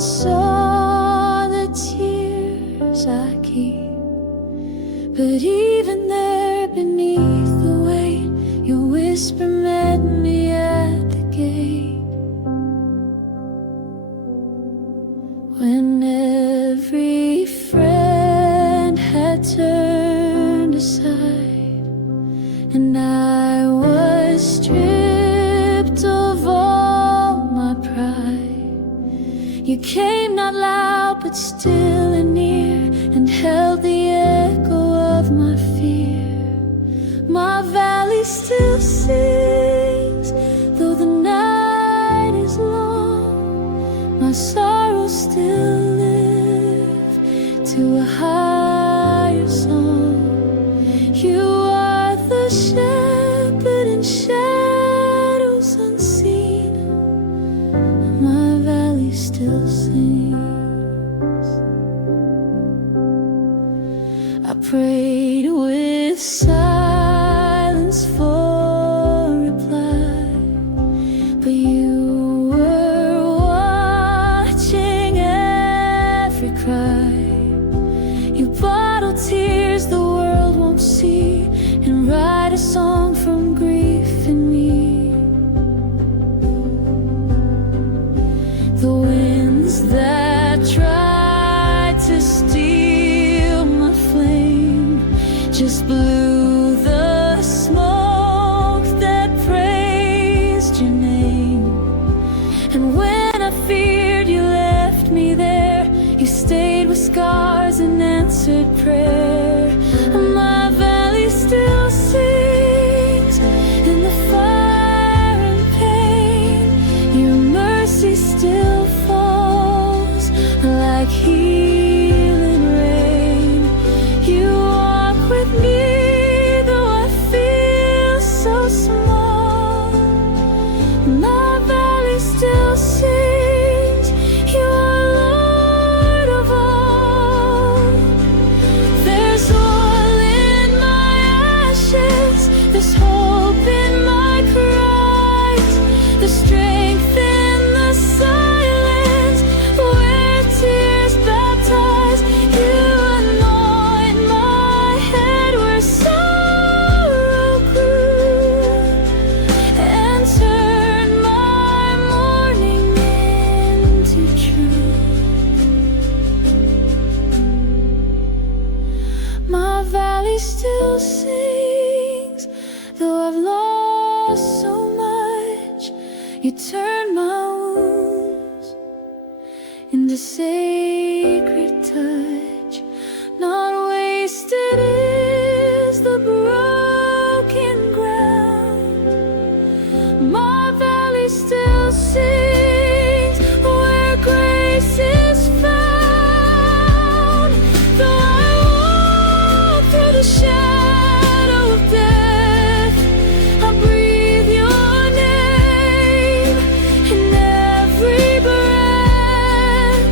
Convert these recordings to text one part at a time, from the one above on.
and saw the tears I keep. But even there, beneath the weight, your whisper met me at the gate. When every friend had turned aside, and I was stripped of all my pride, you came not loud but still and near, and held the echo of my fear. My valley still sings, though the night is long. My sorrows still live to a higher song. You are the shepherd in shadows unseen. My valley still sings. I prayed with silence for reply, but you were watching every cry. You bottle tears the world won't see, and write a song from grief in me. The winds that tried to steal my flame just blew the smoke that praised your name. And when I feared you left me there, you stayed with scars and answered prayer. My valley still sings in the fire and pain. Your mercy still falls like healing rain. You walk with me though I feel so small. My valley still sings, you are Lord of all. There's oil in my ashes, there's hope in my cries, there's strength in the silence where tears baptize. You anoint my head where sorrow grew, and turn my mourning into truth. My valley still sings, though I've lost so much. You turn my wounds into sacred touch. Not wasted is the broken ground. My valley still sings where grace is found. Though I walk through the shadow of death, I breathe your name in every breath.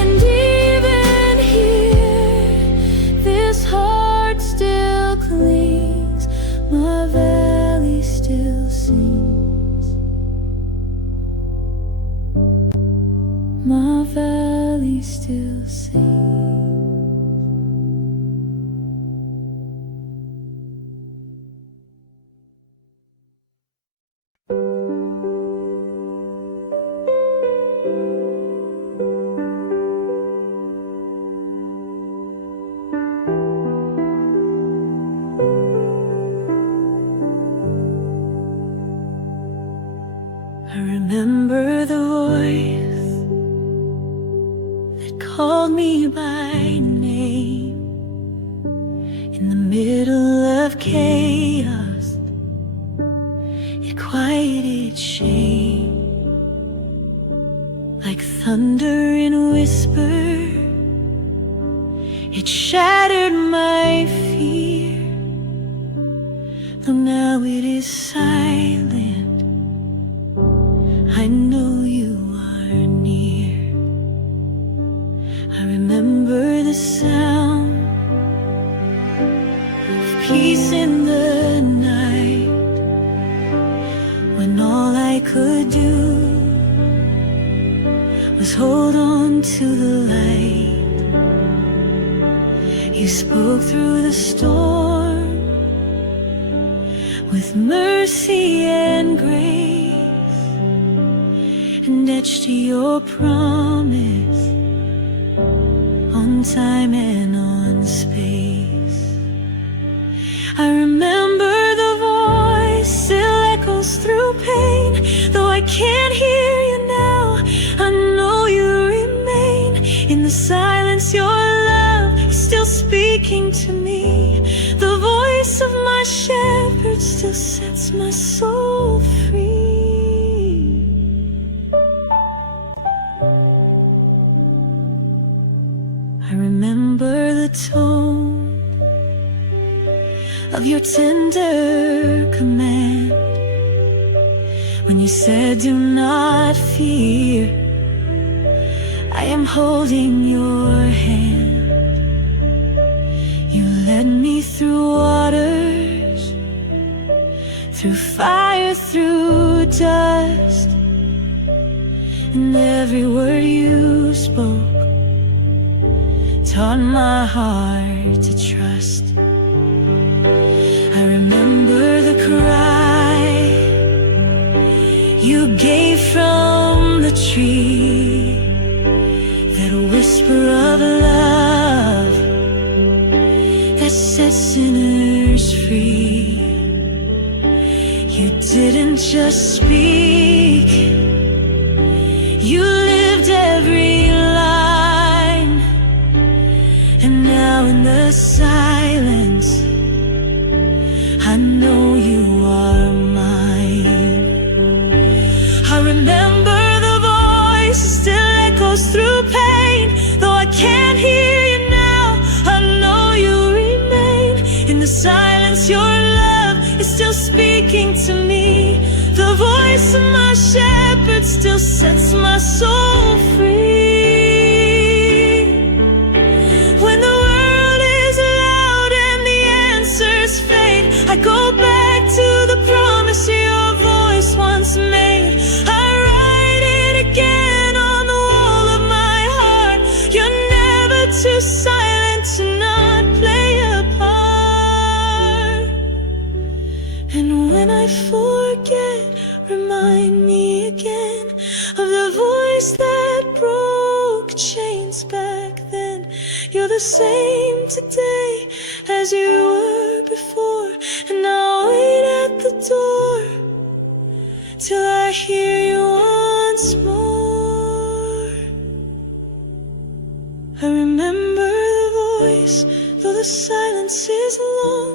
And even here, this heart still clings. My valley still sings. My valley still sings. I remember the voice that called me by name in the middle of chaos. It quieted shame like thunder in whisper. It shattered my fear, though now it is silent. I know you are near. I remember the sound of peace in the night, when all I could do was hold on to the light. You spoke through the storm with mercy and grace, and etched your promise on time and on space. I remember the voice still echoes through pain. Though I can't hear you now, I know you remain. In the silence, your love is still speaking to me. The voice of my shepherd still sets my soul free. I remember the tone of your tender command when you said, do not fear, I am holding your hand. You led me through waters, through fire, through dust, and every word you spoke taught my heart to trust. I remember the cry you gave from the tree, that whisper of love that sets sinners free. You didn't just speak, you lived every line. And now in the silence, I know you are mine. I remember the voice still echoes through pain. Though I can't hear you now, I know you remain. In the silence, your love is still speaking to me. The voice of my shepherd still sets my soul free. When the world is loud and the answers fade, I go back to the promise your voice once made. I write it again on the wall of my heart. You're never too silent to not play a part. And when I forget, remind me again of the voice that broke chains back then. You're the same today as you were before, and I'll wait at the door till I hear you once more. I remember the voice, though the silence is long.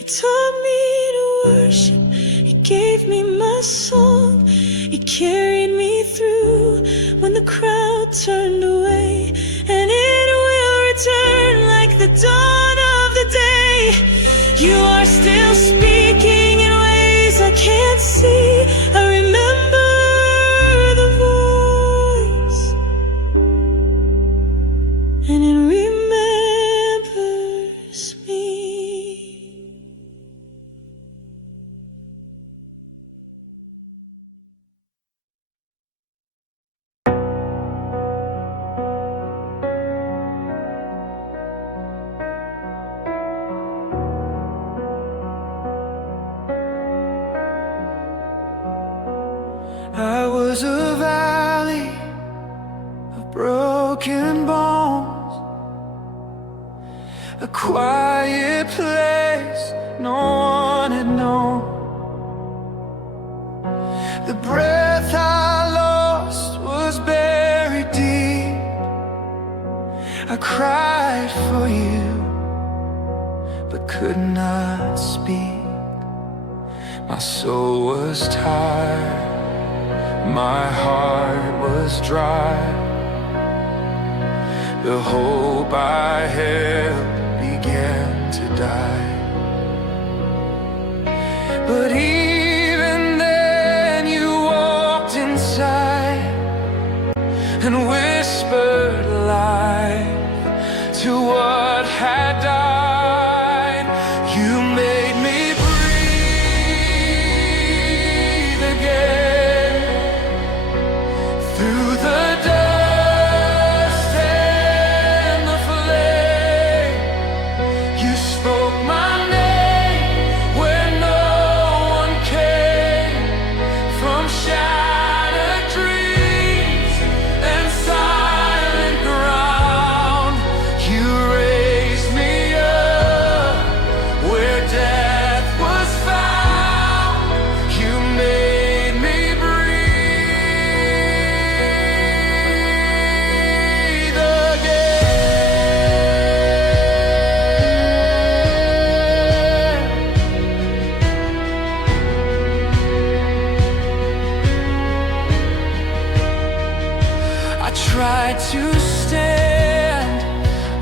It taught me to worship, it gave me my song. It carried me through when the crowd turned away, and it will return like the dawn of the day. You are still speaking in ways I can't see. I remember the voice, and it remembers me. I was a valley of broken bones, a quiet place no one had known. The breath I lost was buried deep. I cried for you, but could not speak. My soul was tired, my heart was dry. The hope I held began to die. But even then you walked inside and whispered life to what had died. You made me breathe again through the dark. tried to stand,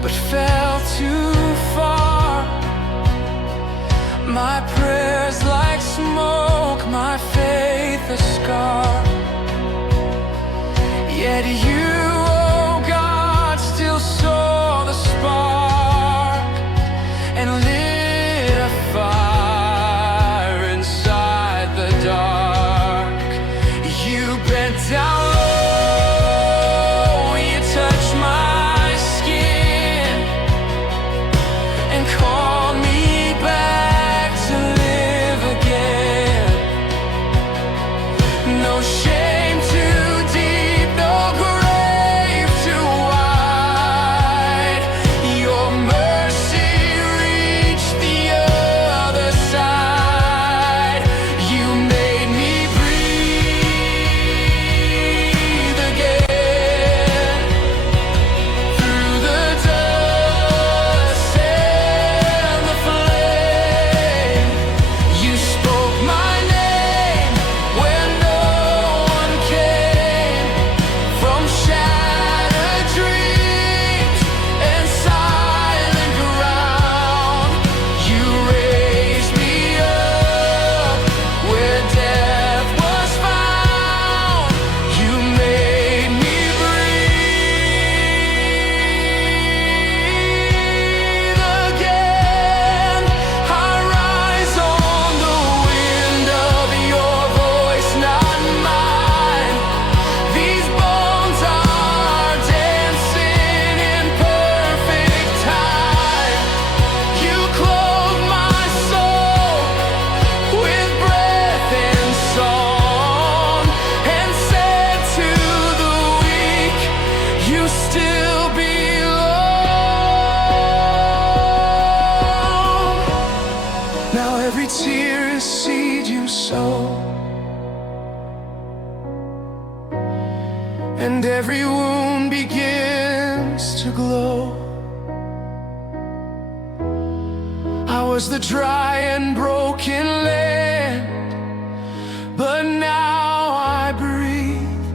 but fell too far. My prayers like smoke, my faith a scar. Yet you, oh God, still saw the spark and lit a fire inside the dark. You bent down low, you touched my skin and called me back to live again. No shame too deep, no grave too wide. Your mercy reached the other side. You made me breathe again through the dust and the flame. You spoke my name when no one came. From shattered dreams and silent ground, you raised me up where death was found. You made me breathe again. I rise on the wind of your voice, not mine. These bones are dancing in perfect time. You clothe my soul with breath and song, and said to the weak, you still belong. Now every tear is seed you sow, and every wound begins to glow. I was the dry and broken land, but now I breathe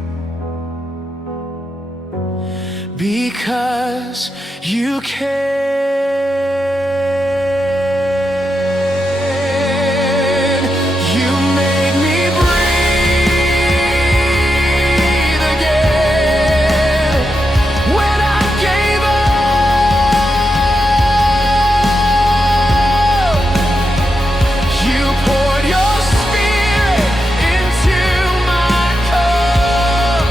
because you can. You made me breathe again when I gave up. You poured your spirit into my cup.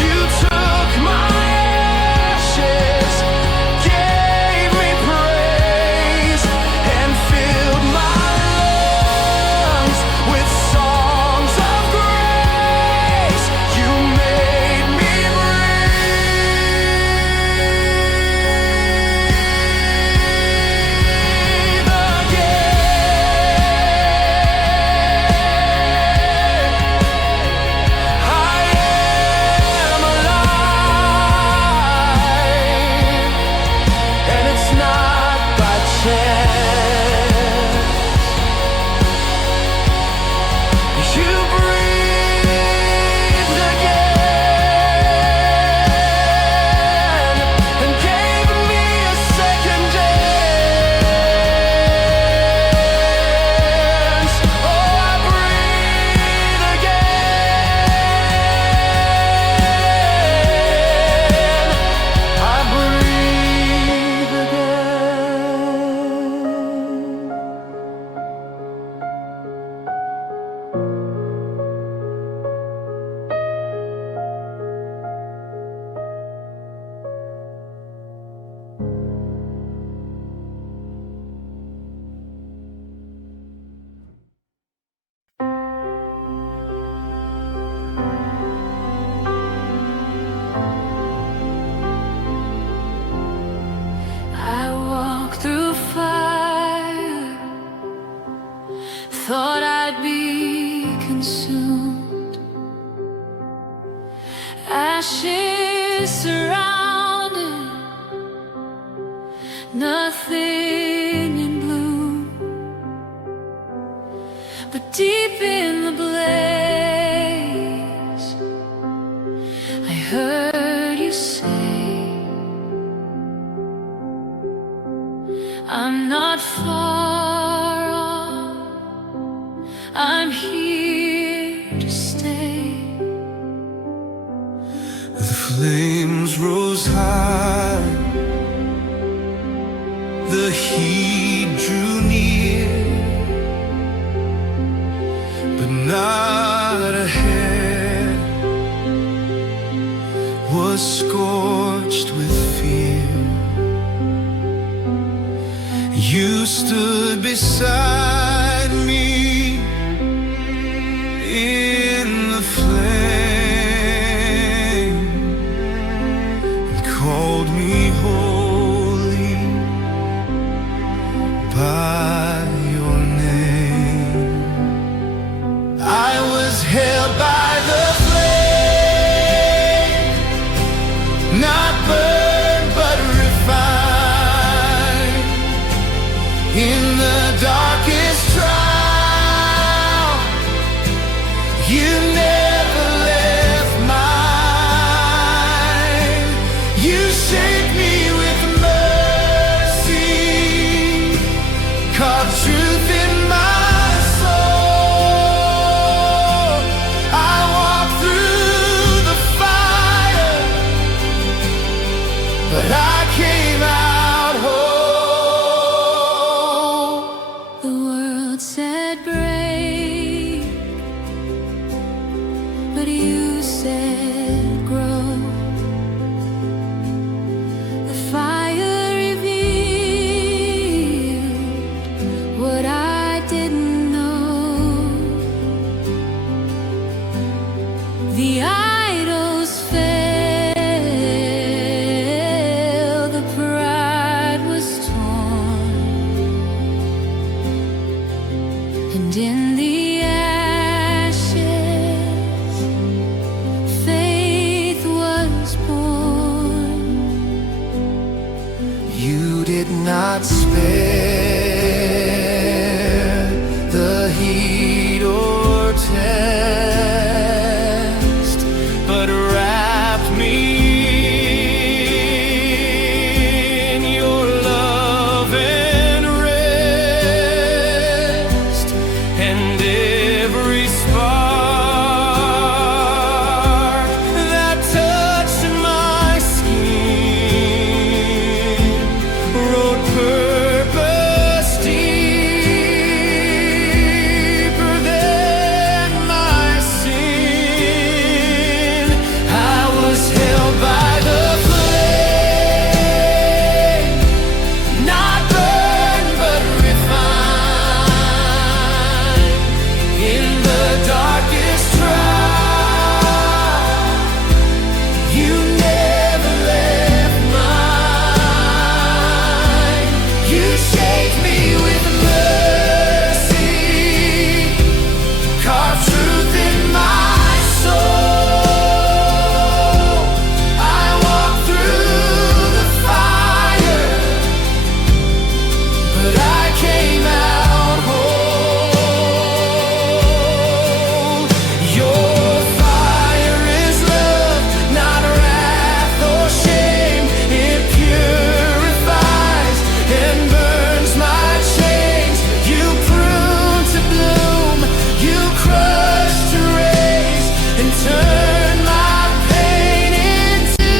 You took my ashes, gave me praise, and filled my lungs with songs of grace. You made me breathe again. I am alive, and it's not by chance. You breathed again and gave me a second chance. Oh, I breathe again. I breathe I walked through fire, thought I'd be consumed. Ashes surrounded, nothing in bloom. But deep in the blaze, I heard you say, I'm not far off, I'm here to stay. The flames rose high, the heat drew near, but not a hair was scorched with fear. You stood beside me in the flame and called me holy by your name. I was held by the flame, not burned but refined. In the darkest trial, you never left mine. You shaped me with mercy, carved truth in my soul. I walked through the fire, but I came out whole. The world said break, but you said grow. The fire revealed what I didn't know. The idols fell, the pride was torn, and in the ashes, faith was born. You did not spare the heat or test, but wrapped me in your love and rest, and every spark that touched my skin wrote purpose deeper than my sin. I was held by the flame, not burned but refined. In the darkest trial, you never left mine. You shaped me with mercy, carved truth in my soul. I walked through the fire, but I came out whole. Your fire is love, not wrath or shame. It purifies and burns my chains. You prune to bloom, you crush to raise, and turn my pain into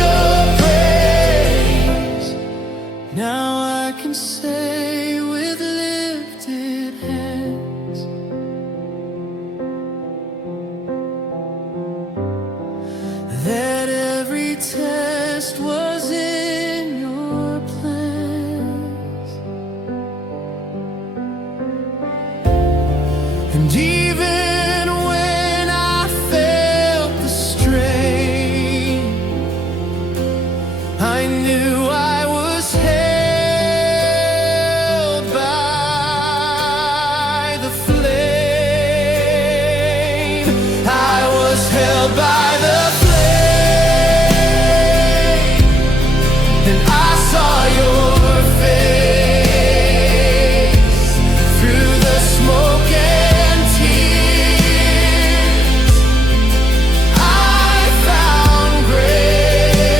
your praise. Now I can say with lifted hands that every test was in your plans. And even when I felt the strain, I knew I was held by the flame. I was held by the flame, and I saw your face through the smoke and tears. I found grace.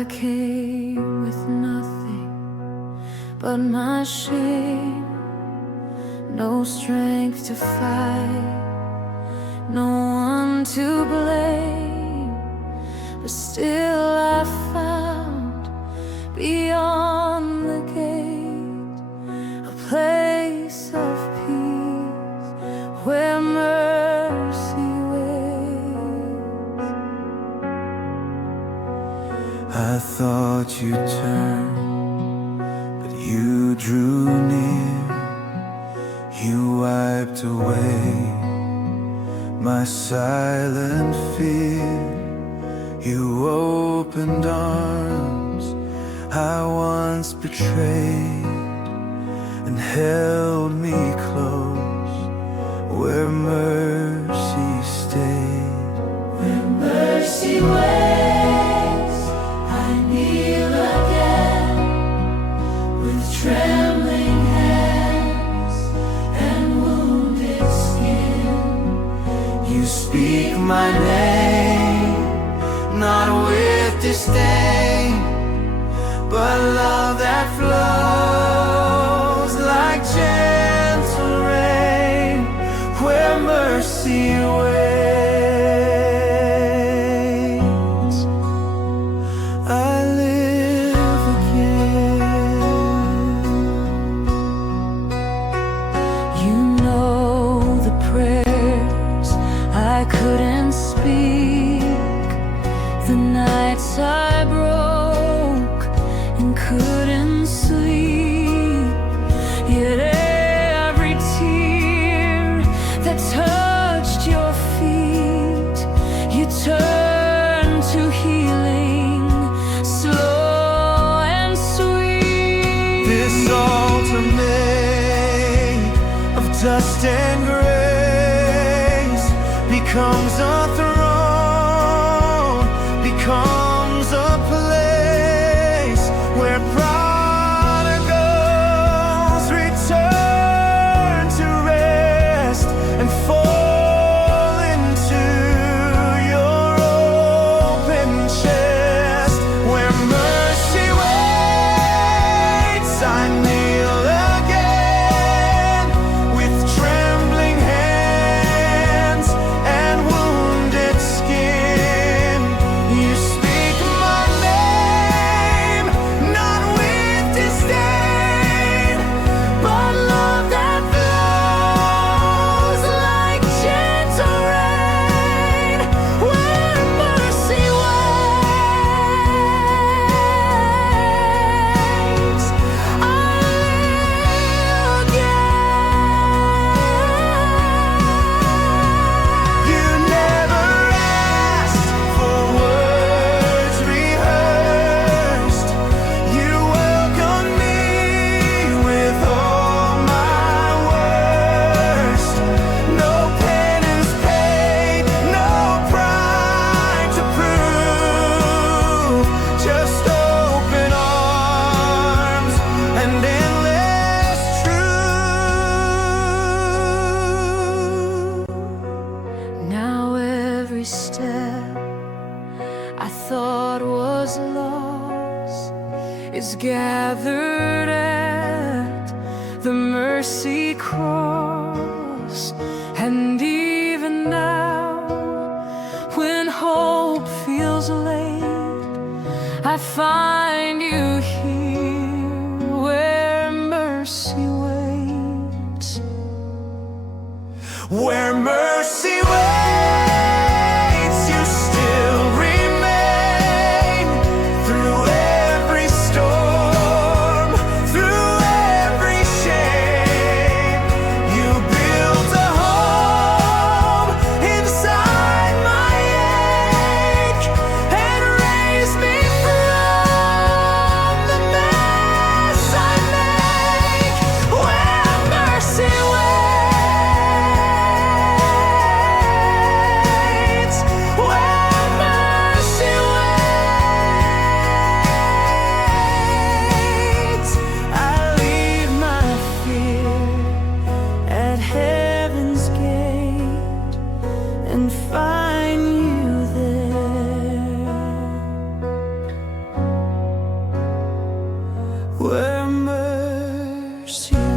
I came with nothing but my shame, no strength to fight, no one to blame, but still I found beyond the gate a place of peace where mercy waits. I thought you'd turn, but you drew near. You wiped away my silent fear. You opened arms I once betrayed and held me close where mercy stayed. Where mercy waits, I kneel again with trembling hands and wounded skin. You speak my name, not with disdain, but love that flows like gentle rain where mercy waits. I live again. You know the prayers I couldn't speak, the nights I broke and couldn't sleep, yet every tear that touched your feet, you turned to healing, slow and sweet. This altar made of dust and grace becomes a throne, becomes a place where prodigals return to rest and fall into your open chest. Where mercy waits, I kneel again with trembling hands and wounded skin. You speak my name, not with disdain, but love that flows like gentle rain where mercy waits. I live again. You never asked for words rehearsed. You welcomed me with all my worst. No penance paid, no pride to prove, just open arms and endless truth. Now every step I thought was lost is gathered at the mercy cross. And even now, when hope feels late, I find you here where mercy waits. Where mercy waits, you still remain through every storm, through every shame. You built a home inside my ache and raised me from the mess I make. Where mercy waits, where mercy